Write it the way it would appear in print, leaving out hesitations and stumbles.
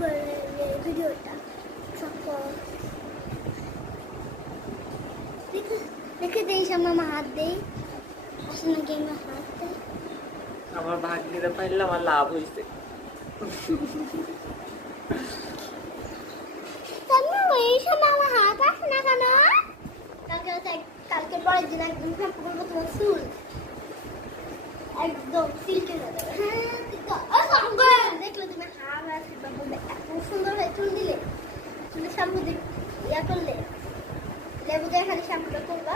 করে ভিডিওটা সকল দেখে দেই মামা হাত দেই আসলে গেমে হাত দেয় আমার ভাগ্নিরা পাইলে আমার লাভ হয়েছে মামা হাত আসে না কেন কালকে পরের দিন একদম শ্যাম্পু করবো তোমার চুল একদম সিল্কের হয়ে যাবে হ্যাঁ দেখলে তুমি হাত আছে এত সুন্দর হয়ে চুল দিলে চুলে শ্যাম্পু ইয়া করলে লেবু দিয়ে খালি শ্যাম্পুটা করবা